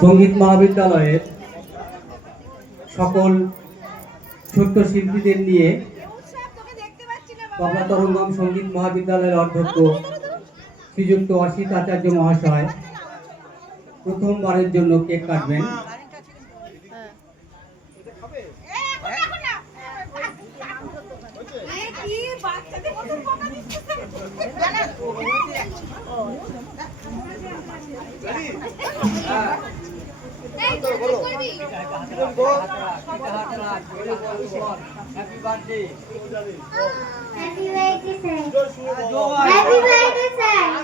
সঙ্গীত মহাবিদ্যালয়ের সকল ছোট্ট শিল্পীদের নিয়ে তবলা তরঙ্গম সঙ্গীত মহাবিদ্যালয়ের অধ্যক্ষ শ্রীযুক্ত অসিত আচার্য মহাশয় প্রথমবারের জন্য কেক কাটবেন। Happy birthday. Happy birthday, sir. Happy birthday, sir.